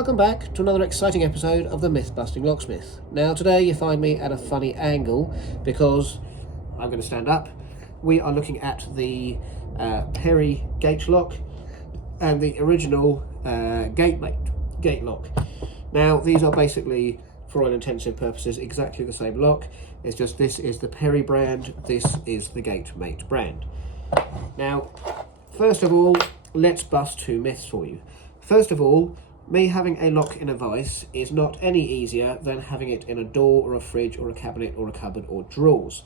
welcome back to another exciting episode of the Myth-Busting Locksmith. Now today you find me at a funny angle because I'm going to stand up. We are looking at the Perry gate lock and the original Gatemate gate lock. Now these are basically, for all intensive purposes, exactly the same lock. It's just this is the Perry brand, this is the Gatemate brand. Now, first of all, let's bust two myths for you. First of all, me having a lock in a vise is not any easier than having it in a door or a fridge or a cabinet or a cupboard or drawers.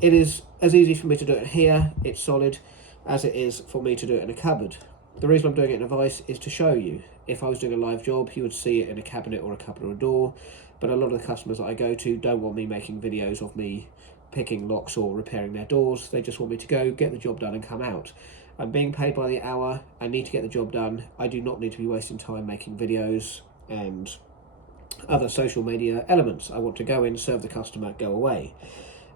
It is as easy for me to do it here, it's solid, as it is for me to do it in a cupboard. The reason I'm doing it in a vise is to show you. If I was doing a live job, you would see it in a cabinet or a cupboard or a door, but a lot of the customers that I go to don't want me making videos of me picking locks or repairing their doors. They just want me to go, get the job done and come out. I'm being paid by the hour, I need to get the job done. I do not need to be wasting time making videos and other social media elements. I want to go in, serve the customer, go away.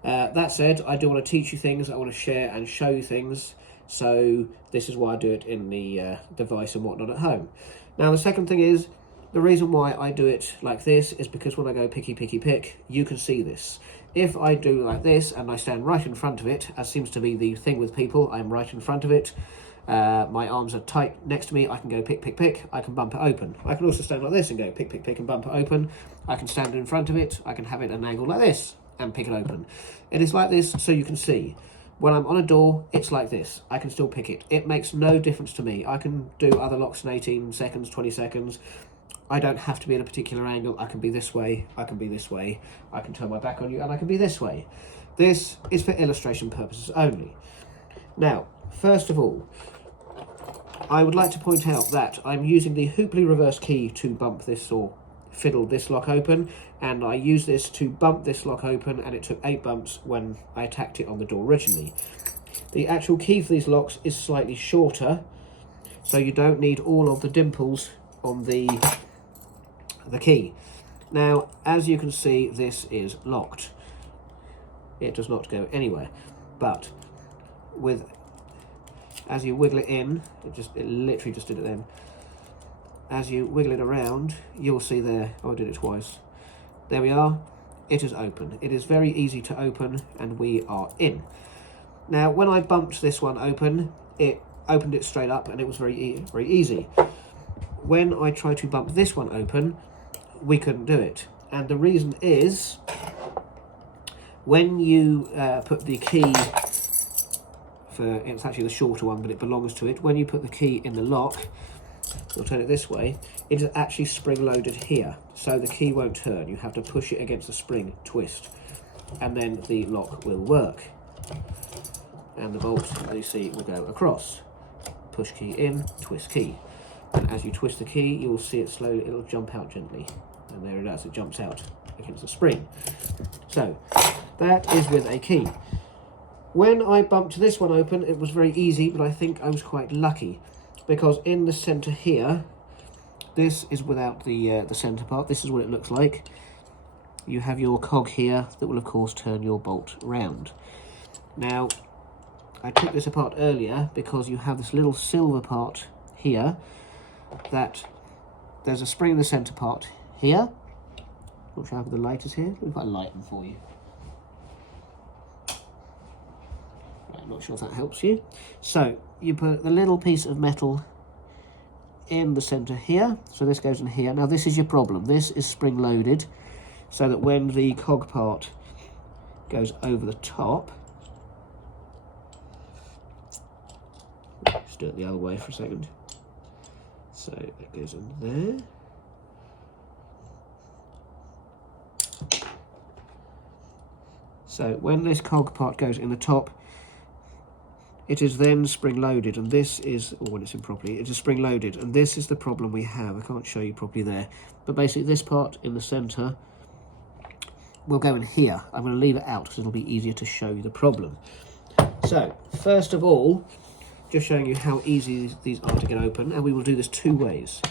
That said, I do want to teach you things, I want to share and show you things, so this is why I do it in the device and whatnot at home. Now the second thing is, the reason why I do it like this is because when I go pick, you can see this. If I do like this and I stand right in front of it, as seems to be the thing with people, I'm right in front of it, my arms are tight next to me, I can go pick, I can bump it open. I can also stand like this and go pick and bump it open. I can stand in front of it, I can have it at an angle like this and pick it open. It is like this so you can see. When I'm on a door, it's like this. I can still pick it. It makes no difference to me. I can do other locks in 18 seconds, 20 seconds. I don't have to be at a particular angle. I can be this way, I can be this way, I can turn my back on you, and I can be this way. This is for illustration purposes only. Now, first of all, I would like to point out that I'm using the Hooply reverse key to bump this or fiddle this lock open, and I use this to bump this lock open, and it took 8 bumps when I attacked it on the door originally. The actual key for these locks is slightly shorter, so you don't need all of the dimples on the key. Now, as you can see, this is locked. It does not go anywhere, but as you wiggle it in, it literally just did it then. As you wiggle it around, you'll see there, oh, I did it twice. There we are, it is open. It is very easy to open, and we are in. Now, when I bumped this one open, it opened it straight up, and it was very easy. When I tried to bump this one open, we couldn't do it. And the reason is, when you put the key, it's actually the shorter one, but it belongs to it. When you put the key in the lock, we'll turn it this way, it is actually spring-loaded here, so the key won't turn. You have to push it against the spring, twist, and then the lock will work. And the bolt, as you see, will go across. Push key in, twist key. And as you twist the key, you will see it slowly, it'll jump out gently. And there it is, it jumps out against the spring. So, that is with a key. When I bumped this one open, it was very easy, but I think I was quite lucky. Because in the centre here, this is without the centre part, this is what it looks like. You have your cog here that will of course turn your bolt round. Now, I took this apart earlier because you have this little silver part here that there's a spring in the centre part here. Not sure how the light is here. We've got a light on for you. I'm not sure if that helps you. So you put the little piece of metal in the centre here. So this goes in here. Now this is your problem. This is spring loaded so that when the cog part goes over the top, just do it the other way for a second. So it goes in there. So when this cog part goes in the top, it is then spring loaded, and this is, or when it's in properly, it is spring loaded, and this is the problem we have. I can't show you properly there, but basically this part in the centre will go in here. I'm going to leave it out because it'll be easier to show you the problem. So first of all, just showing you how easy these are to get open, and we will do this 2 ways.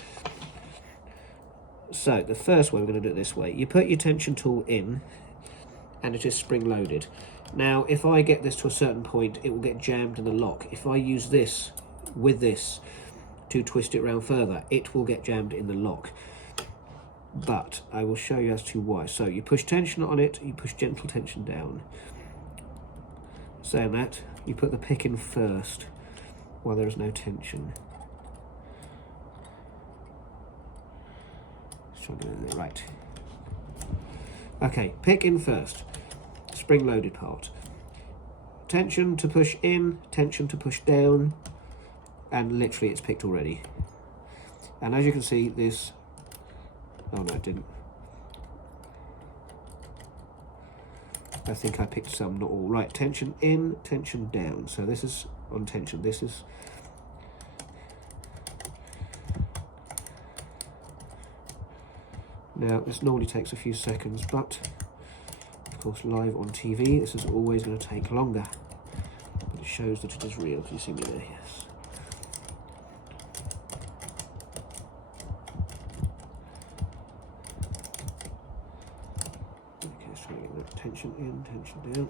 So the first way, we're going to do it this way. You put your tension tool in, and it is spring loaded. Now, if I get this to a certain point, it will get jammed in the lock. If I use this with this to twist it around further. It will get jammed in the lock. But I will show you as to why. So you push tension on it, you push gentle tension down. Saying that, you put the pick in first while there is no tension. Right. Okay, pick in first. Spring loaded part. Tension to push in, tension to push down, and literally it's picked already. And as you can see, this... Oh no, it didn't. I think I picked some, not all. Right, tension in, tension down. So this is on tension. This is... Now, this normally takes a few seconds, but of course live on TV, this is always going to take longer. But it shows that it is real. Can you see me there? Yes. Tension in, tension down.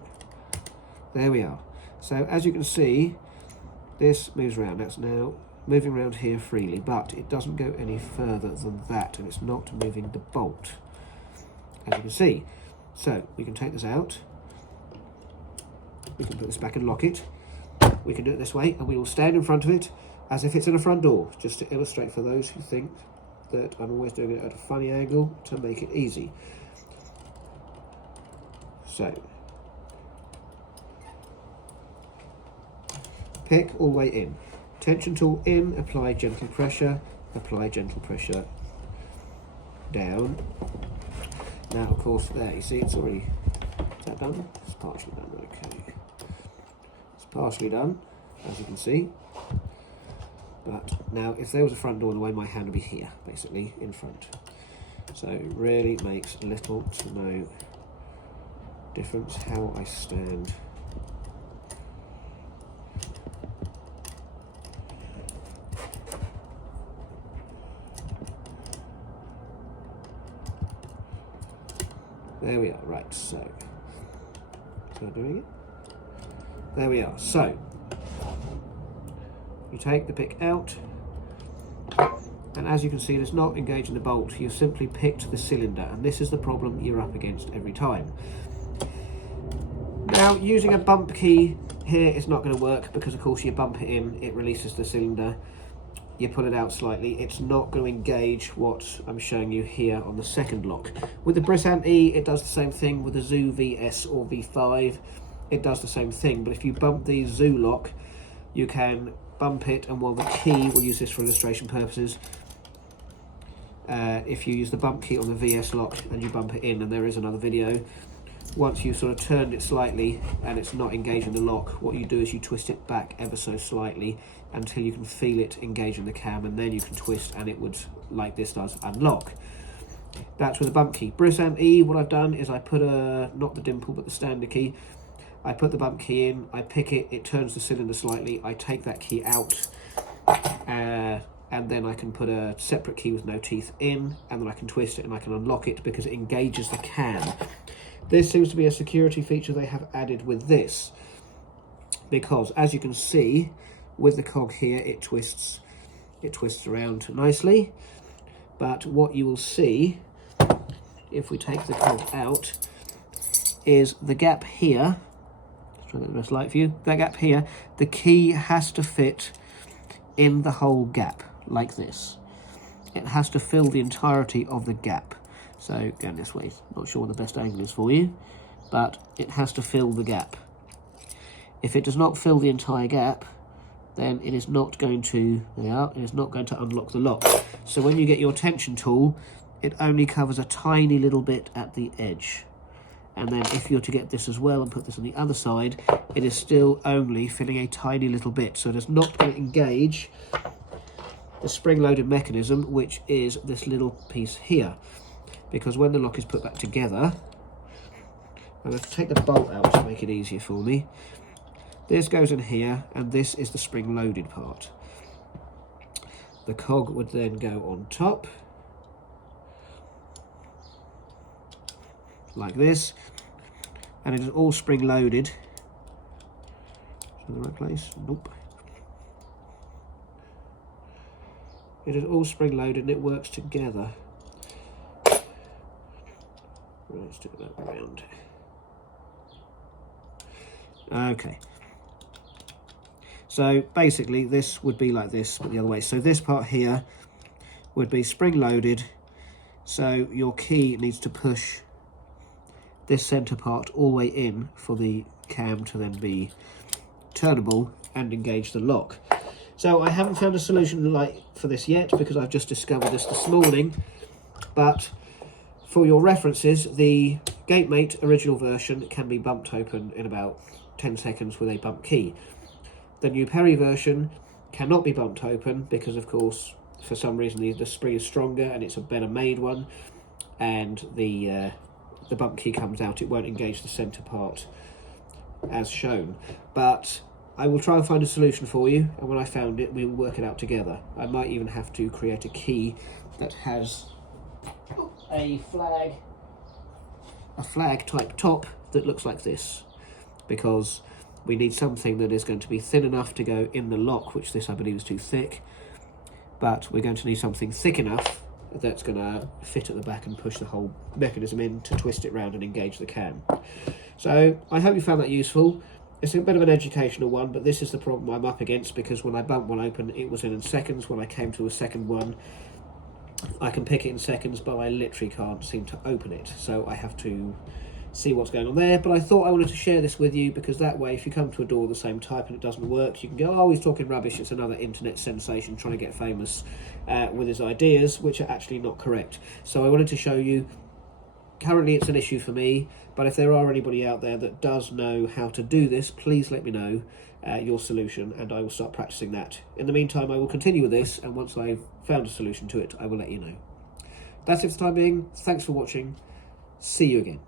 There we are. So as you can see, this moves around. That's now moving around here freely, but it doesn't go any further than that, and it's not moving the bolt, as you can see. So we can take this out. We can put this back and lock it. We can do it this way, and we will stand in front of it as if it's in a front door, just to illustrate for those who think that I'm always doing it at a funny angle to make it easy. So, pick all the way in. Tension tool in, apply gentle pressure down. Now, of course, there, you see it's already, is that done? It's partially done, okay. It's partially done, as you can see. But now, if there was a front door in the way, my hand would be here, basically, in front. So, it really makes little to no difference how I stand. There we are, right, so am I doing it? There we are. So you take the pick out, and as you can see, it's not engaging the bolt. You've simply picked the cylinder, and this is the problem you're up against every time. Now, using a bump key here is not going to work, because of course you bump it in, it releases the cylinder, you pull it out slightly, it's not going to engage what I'm showing you here on the second lock. With the Brisant E, it does the same thing. With the Zoo VS or V5, it does the same thing. But if you bump the Zoo lock, you can bump it, and while the key, we'll use this for illustration purposes, if you use the bump key on the VS lock and you bump it in, and there is another video, once you've sort of turned it slightly and it's not engaging the lock, what you do is you twist it back ever so slightly until you can feel it engaging the cam, and then you can twist and it would, like this does, unlock. That's with a bump key. Brisant E, what I've done is I put not the dimple but the standard key, I put the bump key in, I pick it, it turns the cylinder slightly, I take that key out, and then I can put a separate key with no teeth in, and then I can twist it and I can unlock it because it engages the cam. This seems to be a security feature they have added with this, because as you can see, with the cog here, it twists around nicely. But what you will see, if we take the cog out, is the gap here. Let's try to get the best light for you. That gap here, the key has to fit in the whole gap, like this. It has to fill the entirety of the gap. So going this way, not sure what the best angle is for you, but it has to fill the gap. If it does not fill the entire gap, then it is not going to, there we are, it is not going to unlock the lock. So when you get your tension tool, it only covers a tiny little bit at the edge. And then if you're to get this as well and put this on the other side, it is still only filling a tiny little bit. So it is not going to engage the spring-loaded mechanism, which is this little piece here. Because when the lock is put back together, I'm going to take the bolt out to make it easier for me. This goes in here, and this is the spring-loaded part. The cog would then go on top, like this, and it is all spring-loaded. Is that the right place? Nope. It is all spring loaded and it works together. Let's do that around. Okay. So basically this would be like this, but the other way. So this part here would be spring loaded. So your key needs to push this centre part all the way in for the cam to then be turnable and engage the lock. So I haven't found a solution for this yet because I've just discovered this morning, but for your references, the Gatemate original version can be bumped open in about 10 seconds with a bump key. The new Perry version cannot be bumped open because, of course, for some reason the spring is stronger and it's a better made one, and the bump key comes out. It won't engage the centre part as shown. But I will try and find a solution for you, and when I found it, we will work it out together. I might even have to create a key that has a flag type top that looks like this, because we need something that is going to be thin enough to go in the lock, which this I believe is too thick, but we're going to need something thick enough that's going to fit at the back and push the whole mechanism in to twist it round and engage the cam. So I hope you found that useful. It's a bit of an educational one, but this is the problem I'm up against, because when I bumped one open it was in seconds. When I came to a second one, I can pick it in seconds, but I literally can't seem to open it, so I have to see what's going on there. But I thought I wanted to share this with you, because that way if you come to a door of the same type and it doesn't work, you can go, oh, he's talking rubbish, it's another internet sensation trying to get famous with his ideas, which are actually not correct. So I wanted to show you. Currently it's an issue for me, but if there are anybody out there that does know how to do this, please let me know your solution, and I will start practicing that. In the meantime, I will continue with this, and once I've found a solution to it, I will let you know. That's it for the time being. Thanks for watching. See you again.